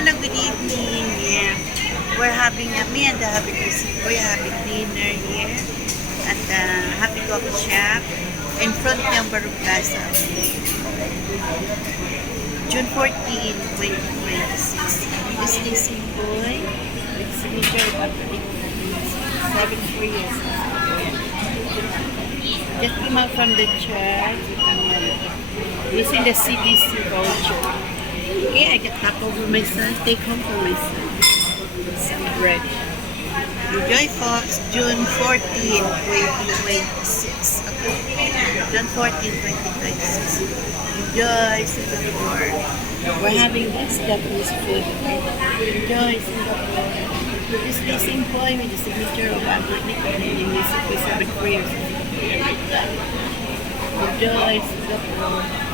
Hello, good evening. Yeah. We're having, me and the hubby, we're having dinner here at the Happy Coffee Shop in front ng Barong Plaza. June 14, 2026. This is Boy. It's signature of 7 years. Just came out from the church. Using the CDC voucher. Okay, I got taco for my son. Take home for my son. Some bread. Enjoy for June 14, 2026. Okay. June 14, 2026. Enjoy Singapore. We're having this Japanese food. Enjoy Singapore. This is Boy with the signature of Anthony Canadian music with 7 years. Enjoy Singapore.